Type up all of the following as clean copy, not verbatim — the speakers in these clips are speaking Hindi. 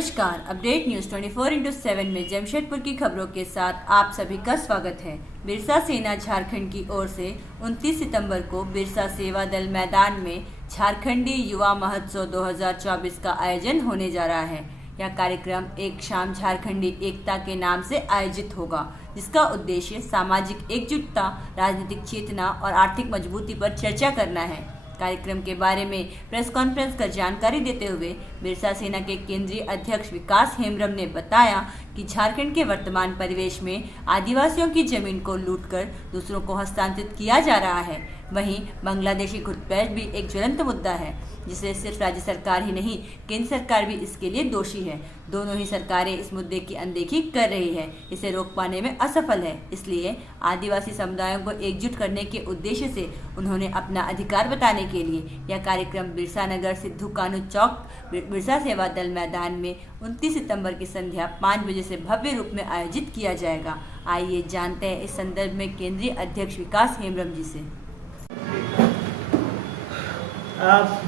नमस्कार। अपडेट न्यूज 24/7 में जमशेदपुर की खबरों के साथ आप सभी का स्वागत है। बिरसा सेना झारखंड की ओर से 29 सितंबर को बिरसा सेवा दल मैदान में झारखंडी युवा महोत्सव 2024 का आयोजन होने जा रहा है। यह कार्यक्रम एक शाम झारखंडी एकता के नाम से आयोजित होगा, जिसका उद्देश्य सामाजिक एकजुटता, राजनीतिक चेतना और आर्थिक मजबूती पर चर्चा करना है। कार्यक्रम के बारे में प्रेस कॉन्फ्रेंस कर जानकारी देते हुए बिरसा सेना के केंद्रीय अध्यक्ष विकास हेम्ब्रम ने बताया कि झारखंड के वर्तमान परिवेश में आदिवासियों की जमीन को लूटकर दूसरों को हस्तांतरित किया जा रहा है। वहीं बांग्लादेशी घुसपैठ भी एक ज्वलंत मुद्दा है, जिसे सिर्फ राज्य सरकार ही नहीं, केंद्र सरकार भी इसके लिए दोषी है। दोनों ही सरकारें इस मुद्दे की अनदेखी कर रही है, इसे रोक पाने में असफल है। इसलिए आदिवासी समुदायों को एकजुट करने के उद्देश्य से उन्होंने अपना अधिकार बताने के लिए यह कार्यक्रम बिरसा नगर सिद्धू कानू चौक बिरसा सेवा दल मैदान में 29 सितंबर की संध्या 5 बजे से भव्य रूप में आयोजित किया जाएगा। आइए जानते हैं इस संदर्भ में केंद्रीय अध्यक्ष विकास हेम्ब्रम जी से।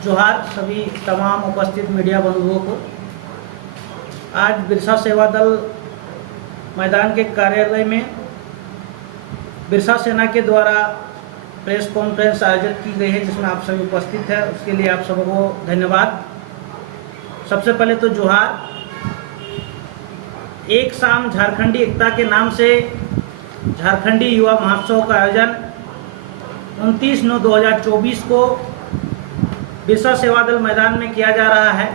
जोहार सभी तमाम उपस्थित मीडिया बंधुओं को। आज बिरसा सेवा दल मैदान के कार्यालय में बिरसा सेना के द्वारा प्रेस कॉन्फ्रेंस आयोजित की गई है, जिसमें आप सभी उपस्थित हैं। उसके लिए आप सबको धन्यवाद। सबसे पहले तो जोहार। एक शाम झारखंडी एकता के नाम से झारखंडी युवा महोत्सव का आयोजन 29/9/2024 को बिरसा सेवा दल मैदान में किया जा रहा है।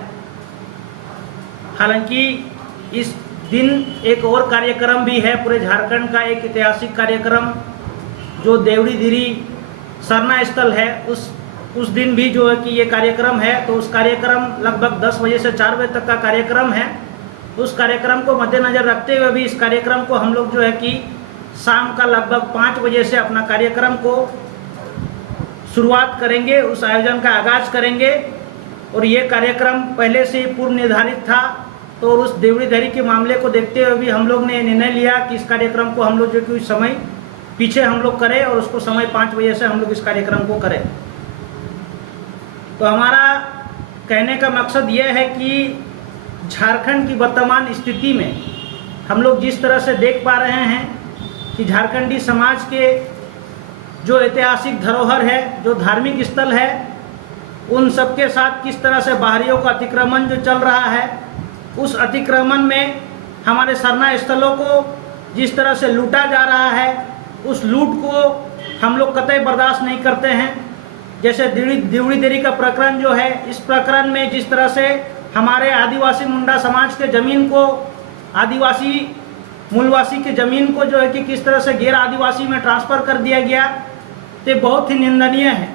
हालांकि इस दिन एक और कार्यक्रम भी है, पूरे झारखंड का एक ऐतिहासिक कार्यक्रम जो देवड़ी दिरी सरना स्थल है, उस दिन भी जो है कि ये कार्यक्रम है। तो उस कार्यक्रम लगभग 10 बजे से 4 बजे तक का कार्यक्रम है। उस कार्यक्रम को मद्देनज़र रखते हुए भी इस कार्यक्रम को हम लोग जो है कि शाम का लगभग 5 बजे से अपना कार्यक्रम को शुरुआत करेंगे, उस आयोजन का आगाज करेंगे। और ये कार्यक्रम पहले से ही पूर्व निर्धारित था, तो उस देवड़ी दरी के मामले को देखते हुए भी हम लोग ने निर्णय लिया कि इस कार्यक्रम को हम लोग जो कि समय पीछे हम लोग करें और उसको समय 5 बजे से हम लोग इस कार्यक्रम को करें। तो हमारा कहने का मकसद यह है कि झारखंड की वर्तमान स्थिति में हम लोग जिस तरह से देख पा रहे हैं कि झारखंडी समाज के जो ऐतिहासिक धरोहर है, जो धार्मिक स्थल है, उन सबके साथ किस तरह से बाहरियों का अतिक्रमण जो चल रहा है, उस अतिक्रमण में हमारे सरना स्थलों को जिस तरह से लूटा जा रहा है, उस लूट को हम लोग कतई बर्दाश्त नहीं करते हैं। जैसे देवड़ी देरी का प्रकरण जो है, इस प्रकरण में जिस तरह से हमारे आदिवासी मुंडा समाज के ज़मीन को, आदिवासी मूलवासी की ज़मीन को जो है कि किस तरह से गैर आदिवासी में ट्रांसफ़र कर दिया गया, तो बहुत ही निंदनीय है।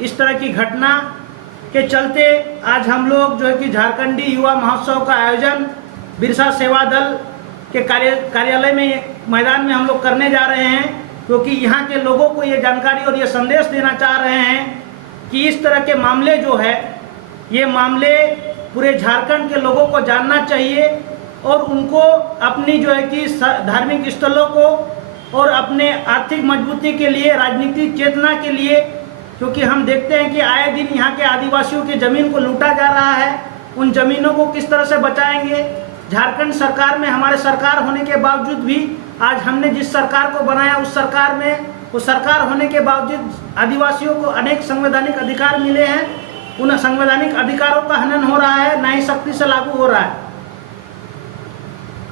इस तरह की घटना के चलते आज हम लोग जो है कि झारखंडी युवा महोत्सव का आयोजन बिरसा सेवा दल के कार्यालय में मैदान में हम लोग करने जा रहे हैं, क्योंकि यहाँ के लोगों को ये जानकारी और ये संदेश देना चाह रहे हैं कि इस तरह के मामले जो है, ये मामले पूरे झारखंड के लोगों को जानना चाहिए और उनको अपनी जो है कि धार्मिक स्थलों को और अपने आर्थिक मजबूती के लिए, राजनीतिक चेतना के लिए, क्योंकि हम देखते हैं कि आए दिन यहाँ के आदिवासियों की ज़मीन को लूटा जा रहा है, उन ज़मीनों को किस तरह से बचाएंगे। झारखंड सरकार में हमारे सरकार होने के बावजूद भी आज हमने जिस सरकार को बनाया, उस सरकार में वो सरकार होने के बावजूद आदिवासियों को अनेक संवैधानिक अधिकार मिले हैं, उन संवैधानिक अधिकारों का हनन हो रहा है, ना ही सख्ती से लागू हो रहा है।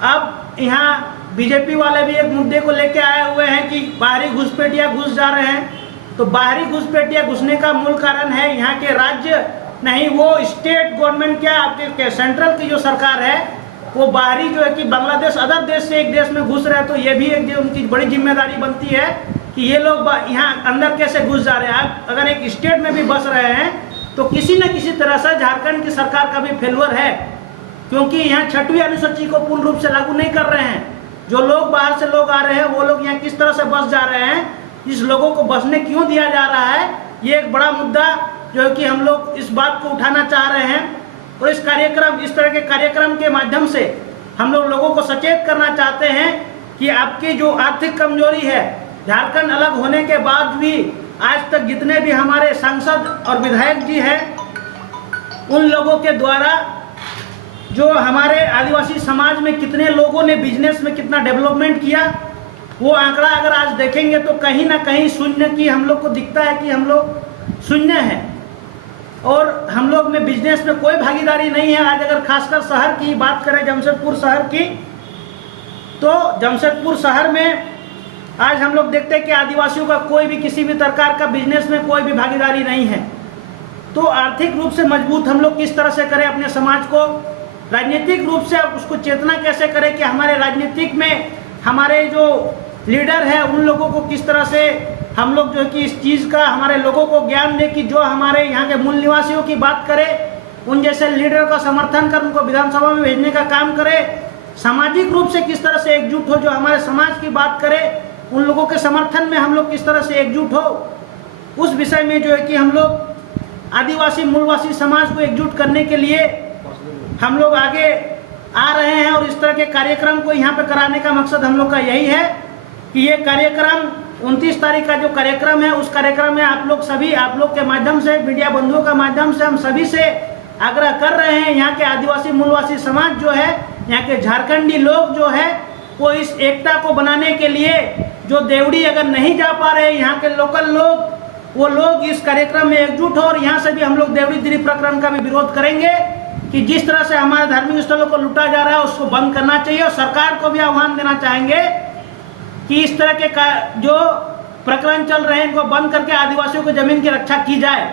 अब यहाँ बीजेपी वाले भी एक मुद्दे को लेके आए हुए हैं कि बाहरी घुसपैठिया घुस जा रहे हैं। तो बाहरी घुसपैठिया घुसने का मूल कारण है यहाँ के राज्य नहीं, वो स्टेट गवर्नमेंट, क्या आपके सेंट्रल की जो सरकार है, वो बाहरी जो है कि बांग्लादेश अदर देश से एक देश में घुस रहे हैं। तो ये भी एक उनकी बड़ी जिम्मेदारी बनती है कि ये लोग यहाँ अंदर कैसे घुस जा रहे हैं। अगर एक स्टेट में भी बस रहे हैं तो किसी न किसी तरह से झारखंड की सरकार का भी फेल्योर है, क्योंकि यहाँ 6वीं अनुसूची को पूर्ण रूप से लागू नहीं कर रहे हैं। जो लोग बाहर से लोग आ रहे हैं, वो लोग यहाँ किस तरह से बस जा रहे हैं, इस लोगों को बसने क्यों दिया जा रहा है, ये एक बड़ा मुद्दा जो है कि हम लोग इस बात को उठाना चाह रहे हैं। और इस तरह के कार्यक्रम के माध्यम से हम लोग लोगों को सचेत करना चाहते हैं कि आपकी जो आर्थिक कमजोरी है, झारखंड अलग होने के बाद भी आज तक जितने भी हमारे सांसद और विधायक जी हैं, उन लोगों के द्वारा जो हमारे आदिवासी समाज में कितने लोगों ने बिजनेस में कितना डेवलपमेंट किया, वो आंकड़ा अगर आज देखेंगे तो कहीं ना कहीं शून्य की हम लोग को दिखता है कि हम लोग शून्य है और हम लोग में बिजनेस में कोई भागीदारी नहीं है। आज अगर खासकर शहर की बात करें, जमशेदपुर शहर की, तो जमशेदपुर शहर में आज हम लोग देखते हैं कि आदिवासियों का कोई भी किसी भी प्रकार का बिजनेस में कोई भी भागीदारी नहीं है। तो आर्थिक रूप से मजबूत हम लोग किस तरह से करें अपने समाज को, राजनीतिक रूप से उसको चेतना कैसे करें कि हमारे राजनीतिक में हमारे जो लीडर है उन लोगों को किस तरह से हम लोग जो कि इस चीज़ का हमारे लोगों को ज्ञान दे कि जो हमारे यहाँ के मूल निवासियों की बात करें, उन जैसे लीडर का समर्थन कर उनको विधानसभा में भेजने का काम करे, सामाजिक रूप से किस तरह से एकजुट हो, जो हमारे समाज की बात करे उन लोगों के समर्थन में हम लोग किस तरह से एकजुट हो, उस विषय में जो है कि हम लोग आदिवासी मूलवासी समाज को एकजुट करने के लिए हम लोग आगे आ रहे हैं। और इस तरह के कार्यक्रम को यहाँ पे कराने का मकसद हम लोग का यही है कि ये कार्यक्रम 29 तारीख का जो कार्यक्रम है, उस कार्यक्रम में आप लोग सभी, आप लोग के माध्यम से, मीडिया बंधुओं का माध्यम से हम सभी से आग्रह कर रहे हैं, यहाँ के आदिवासी मूलवासी समाज जो है, यहाँ के झारखंडी लोग जो है, वो इस एकता को बनाने के लिए जो देवड़ी अगर नहीं जा पा रहे यहाँ के लोकल लोग, वो लोग इस कार्यक्रम में एकजुट हो। और यहाँ से भी हम लोग देवड़ी दिरी प्रकरण का भी विरोध करेंगे कि जिस तरह से हमारे धार्मिक स्थलों को लूटा जा रहा है उसको बंद करना चाहिए। और सरकार को भी आह्वान देना चाहेंगे कि इस तरह के जो प्रकरण चल रहे हैं इनको बंद करके आदिवासियों को जमीन की रक्षा की जाए।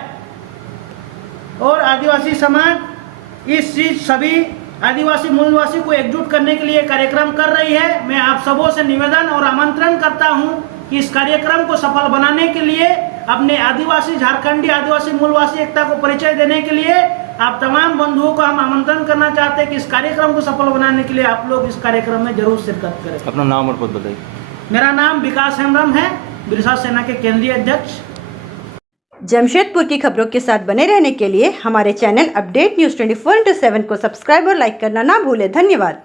और आदिवासी समाज इस चीज सभी आदिवासी मूलवासी को एकजुट करने के लिए कार्यक्रम कर रही है। मैं आप सबों से निवेदन और आमंत्रण करता हूं कि इस कार्यक्रम को सफल बनाने के लिए, अपने आदिवासी झारखंडी आदिवासी मूलवासी एकता को परिचय देने के लिए आप तमाम बंधुओं को हम आमंत्रण करना चाहते हैं कि इस कार्यक्रम को सफल बनाने के लिए आप लोग इस कार्यक्रम में जरूर शिरकत करें। अपना नाम और पद बताइए। मेरा नाम विकास हेम्ब्रम है, बिरसा सेना के केंद्रीय अध्यक्ष। जमशेदपुर की खबरों के साथ बने रहने के लिए हमारे चैनल अपडेट न्यूज़ 24/7 को सब्सक्राइब और लाइक करना ना भूलें। धन्यवाद।